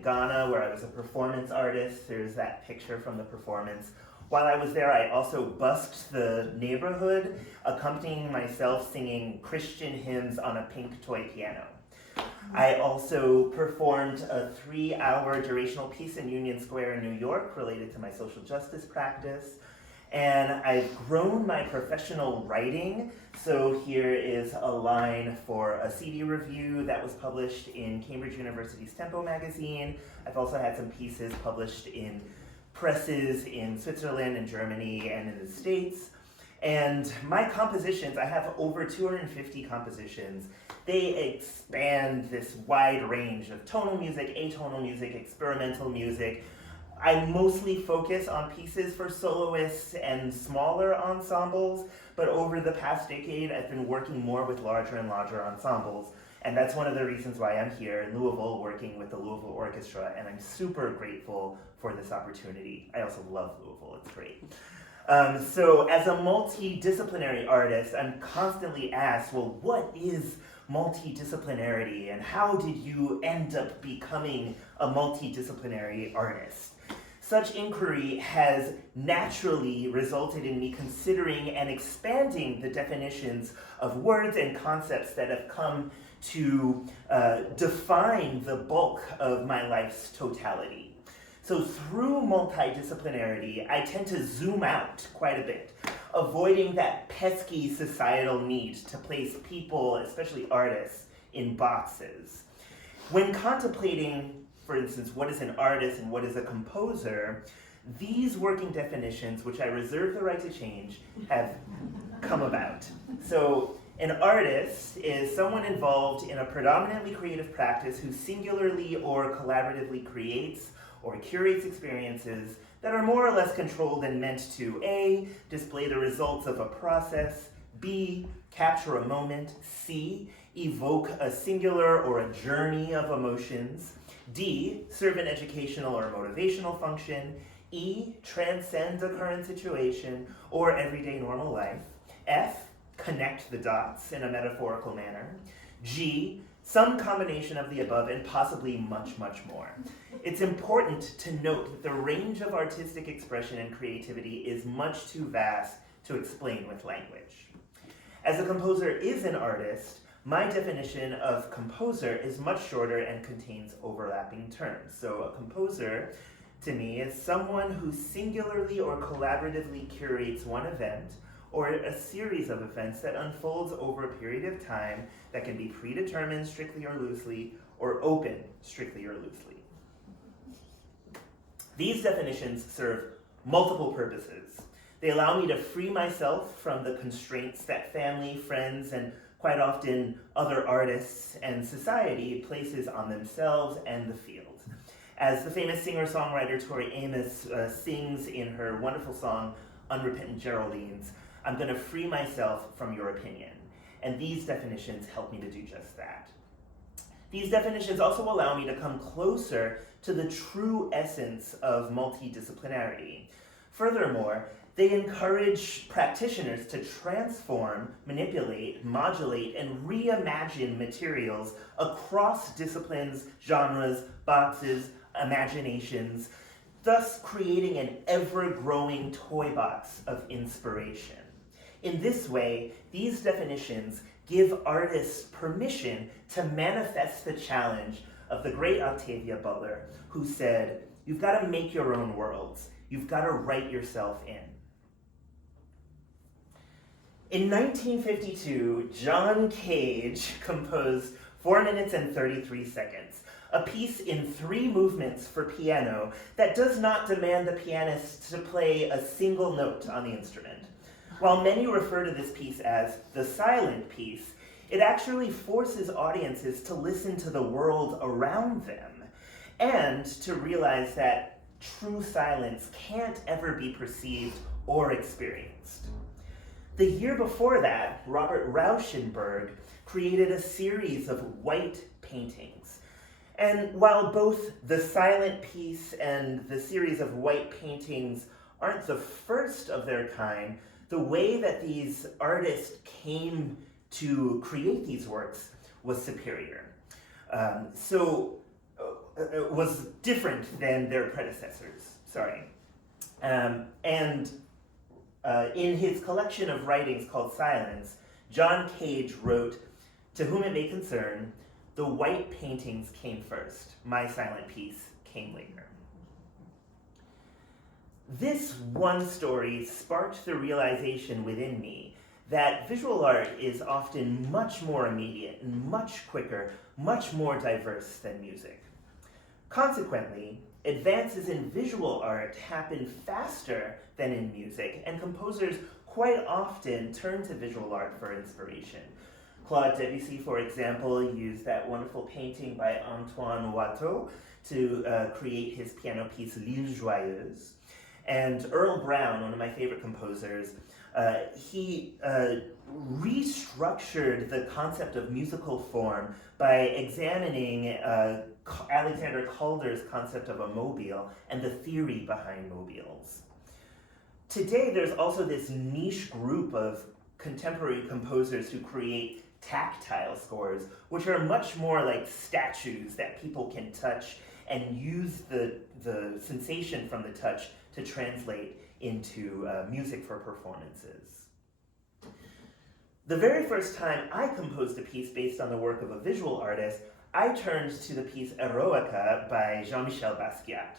in Ghana, where I was a performance artist. There's that picture from the performance. While I was there, I also busked the neighborhood, accompanying myself singing Christian hymns on a pink toy piano. I also performed a 3-hour durational piece in Union Square in New York related to my social justice practice. And I've grown my professional writing. So here is a line for a CD review that was published in Cambridge University's Tempo magazine. I've also had some pieces published in presses in Switzerland and Germany and in the States. And my compositions, I have over 250 compositions. They expand this wide range of tonal music, atonal music, experimental music. I mostly focus on pieces for soloists and smaller ensembles, but over the past decade, I've been working more with larger and larger ensembles. And that's one of the reasons why I'm here in Louisville working with the Louisville Orchestra, and I'm super grateful for this opportunity. I also love Louisville, it's great. So as a multidisciplinary artist, I'm constantly asked, well, what is multidisciplinarity, and how did you end up becoming a multidisciplinary artist? Such inquiry has naturally resulted in me considering and expanding the definitions of words and concepts that have come to define the bulk of my life's totality. So through multidisciplinarity, I tend to zoom out quite a bit, avoiding that pesky societal need to place people, especially artists, in boxes. When contemplating, for instance, what is an artist and what is a composer, these working definitions, which I reserve the right to change, have come about. So an artist is someone involved in a predominantly creative practice who singularly or collaboratively creates or curates experiences that are more or less controlled and meant to A, display the results of a process, B, capture a moment, C, evoke a singular or a journey of emotions, D, serve an educational or motivational function, E, transcend the current situation or everyday normal life, F, connect the dots in a metaphorical manner, G, some combination of the above, and possibly much, much more. It's important to note that the range of artistic expression and creativity is much too vast to explain with language. As a composer is an artist, my definition of composer is much shorter and contains overlapping terms. So a composer, to me, is someone who singularly or collaboratively curates one event or a series of events that unfolds over a period of time that can be predetermined strictly or loosely, or open strictly or loosely. These definitions serve multiple purposes. They allow me to free myself from the constraints that family, friends, and quite often other artists and society places on themselves and the field. As the famous singer-songwriter Tori Amos sings in her wonderful song, Unrepentant Geraldines, I'm going to free myself from your opinion. And these definitions help me to do just that. These definitions also allow me to come closer to the true essence of multidisciplinarity. Furthermore, they encourage practitioners to transform, manipulate, modulate, and reimagine materials across disciplines, genres, boxes, imaginations, thus creating an ever-growing toy box of inspiration. In this way, these definitions give artists permission to manifest the challenge of the great Octavia Butler, who said, "You've got to make your own worlds. You've got to write yourself in." In 1952, John Cage composed 4 minutes and 33 seconds, a piece in 3 movements for piano that does not demand the pianist to play a single note on the instrument. While many refer to this piece as the silent piece, it actually forces audiences to listen to the world around them and to realize that true silence can't ever be perceived or experienced. The year before that, Robert Rauschenberg created a series of white paintings. And while both the silent piece and the series of white paintings aren't the first of their kind, the way that these artists came to create these works was superior. So was different than their predecessors. Sorry. In his collection of writings called Silence, John Cage wrote, "To whom it may concern, the white paintings came first. My silent piece came later." This one story sparked the realization within me that visual art is often much more immediate and much quicker, much more diverse than music. Consequently, advances in visual art happen faster than in music, and composers quite often turn to visual art for inspiration. Claude Debussy, for example, used that wonderful painting by Antoine Watteau to create his piano piece L'Île Joyeuse. And Earl Brown, one of my favorite composers, he restructured the concept of musical form by examining Alexander Calder's concept of a mobile and the theory behind mobiles. Today, there's also this niche group of contemporary composers who create tactile scores, which are much more like statues that people can touch and use the sensation from the touch to translate into music for performances. The very first time I composed a piece based on the work of a visual artist, I turned to the piece Eroica by Jean-Michel Basquiat.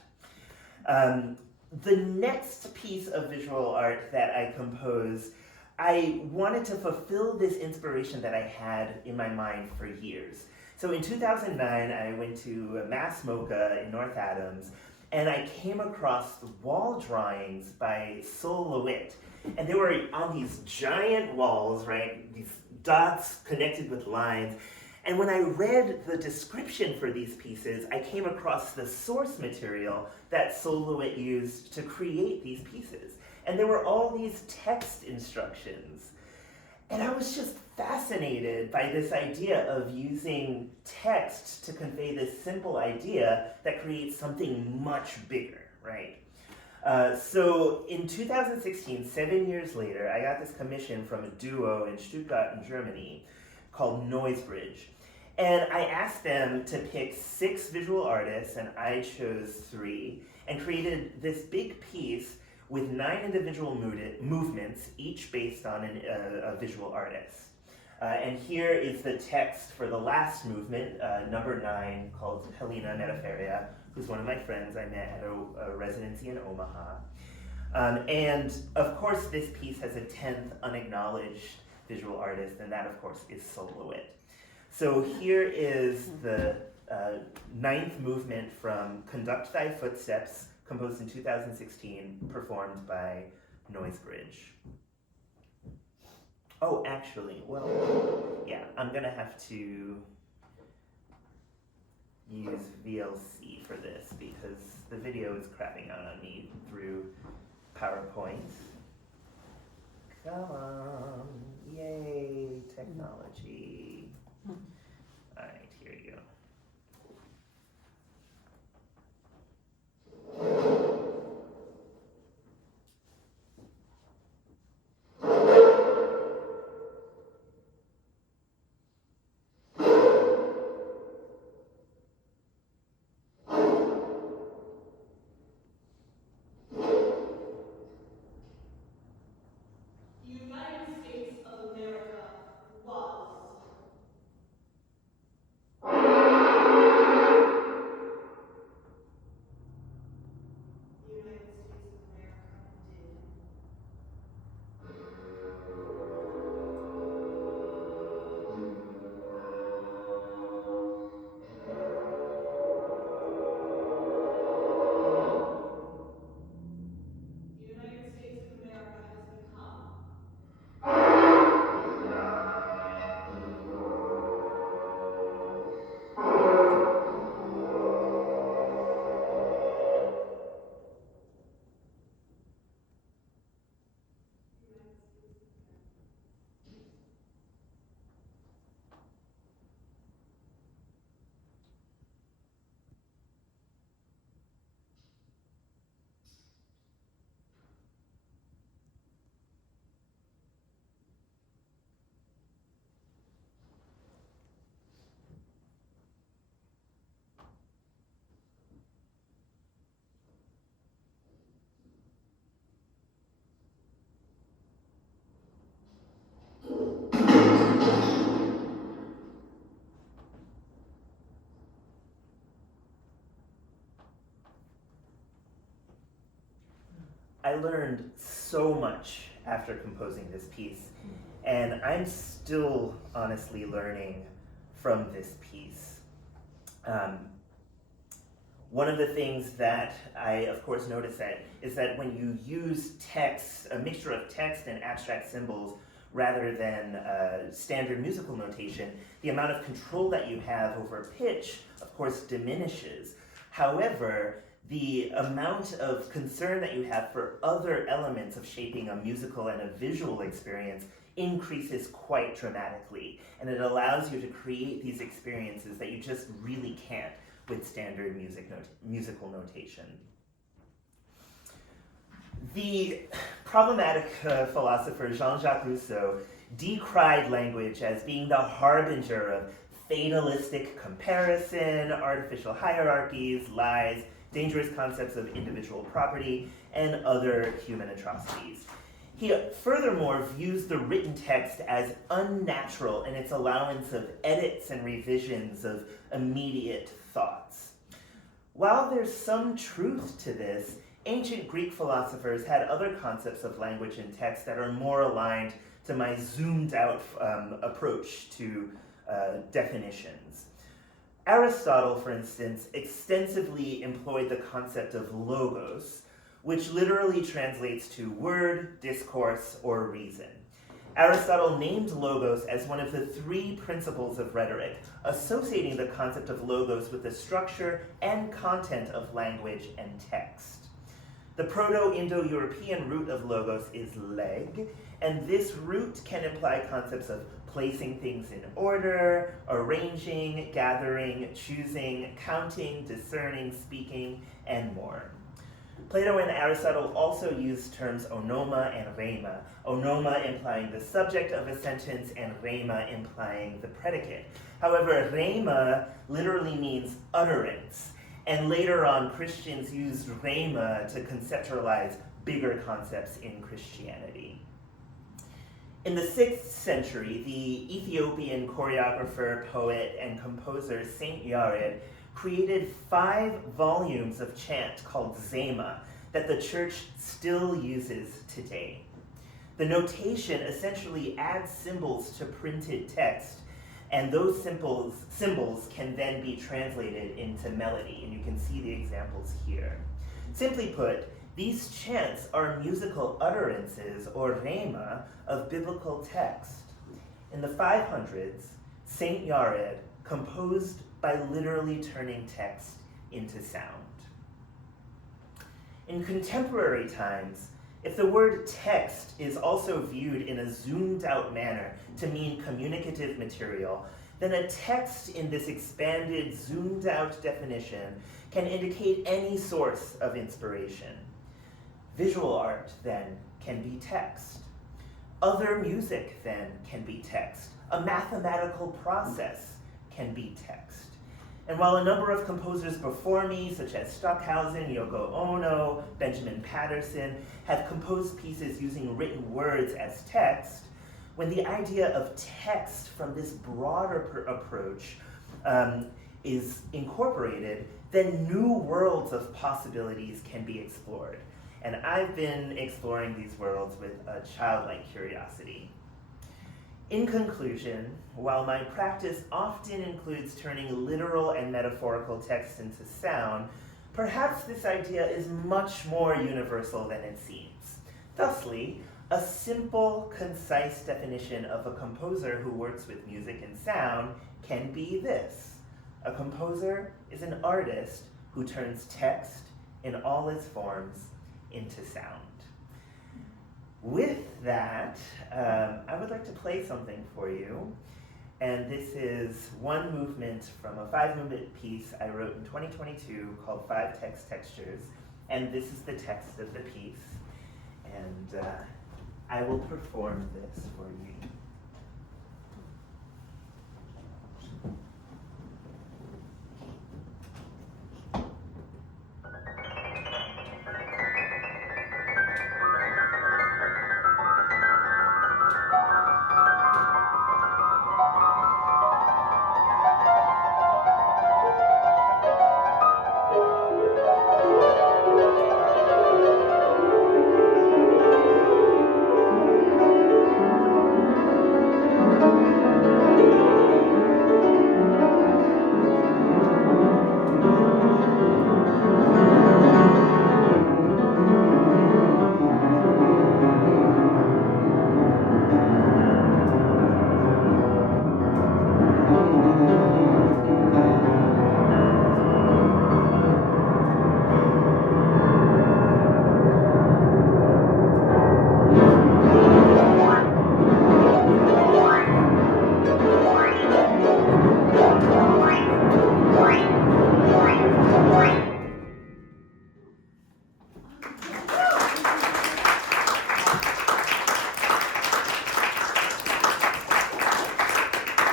The next piece of visual art that I composed, I wanted to fulfill this inspiration that I had in my mind for years. So in 2009, I went to Mass MoCA in North Adams, and I came across the wall drawings by Sol LeWitt. And they were on these giant walls, right? These dots connected with lines. And when I read the description for these pieces, I came across the source material that Sol LeWitt used to create these pieces. And there were all these text instructions. And I was just fascinated by this idea of using text to convey this simple idea that creates something much bigger, right? So in 2016, 7 years later, I got this commission from a duo in Stuttgart in Germany called Noise Bridge. And I asked them to pick 6 visual artists, and I chose 3, and created this big piece with 9 individual movements, each based on a visual artist. And here is the text for the last movement, number 9, called Helena Metaferia, who's one of my friends I met at a residency in Omaha. And of course, this piece has a 10th unacknowledged visual artist, and that, of course, is Sol LeWitt. So here is the 9th movement from Conduct Thy Footsteps, composed in 2016, performed by Noise Bridge. Oh, actually, well, yeah, I'm gonna have to use VLC for this because the video is crapping out on me through PowerPoint. Come on, yay, technology. All right, here you go. United States of America was I learned so much after composing this piece, and I'm still honestly learning from this piece. One of the things that I, of course, noticed is that when you use text, a mixture of text and abstract symbols, rather than standard musical notation, the amount of control that you have over pitch, of course, diminishes. However, the amount of concern that you have for other elements of shaping a musical and a visual experience increases quite dramatically, and it allows you to create these experiences that you just really can't with standard musical notation. The problematic philosopher Jean-Jacques Rousseau decried language as being the harbinger of fatalistic comparison, artificial hierarchies, lies, dangerous concepts of individual property, and other human atrocities. He furthermore views the written text as unnatural in its allowance of edits and revisions of immediate thoughts. While there's some truth to this, ancient Greek philosophers had other concepts of language and text that are more aligned to my zoomed out approach to definitions. Aristotle, for instance, extensively employed the concept of logos, which literally translates to word, discourse, or reason. Aristotle named logos as one of the three principles of rhetoric, associating the concept of logos with the structure and content of language and text. The Proto-Indo-European root of logos is leg, and this root can imply concepts of placing things in order, arranging, gathering, choosing, counting, discerning, speaking, and more. Plato and Aristotle also used terms onoma and rhema, onoma implying the subject of a sentence and rhema implying the predicate. However, rhema literally means utterance, and later on Christians used rhema to conceptualize bigger concepts in Christianity. In the 6th century, the Ethiopian choreographer, poet, and composer Saint Yared created 5 volumes of chant called Zema that the church still uses today. The notation essentially adds symbols to printed text, and those symbols can then be translated into melody, and you can see the examples here. Simply put, these chants are musical utterances, or rhema, of biblical text. In the 500s, Saint Yared composed by literally turning text into sound. In contemporary times, if the word text is also viewed in a zoomed out manner to mean communicative material, then a text in this expanded, zoomed out definition can indicate any source of inspiration. Visual art, then, can be text. Other music, then, can be text. A mathematical process can be text. And while a number of composers before me, such as Stockhausen, Yoko Ono, Benjamin Patterson, have composed pieces using written words as text, when the idea of text from this broader approach is incorporated, then new worlds of possibilities can be explored. And I've been exploring these worlds with a childlike curiosity. In conclusion, while my practice often includes turning literal and metaphorical text into sound, perhaps this idea is much more universal than it seems. Thusly, a simple, concise definition of a composer who works with music and sound can be this: a composer is an artist who turns text in all its forms into sound. With that, I would like to play something for you. And this is one movement from a 5-movement piece I wrote in 2022 called 5 Text Textures. And this is the text of the piece. And I will perform this for you.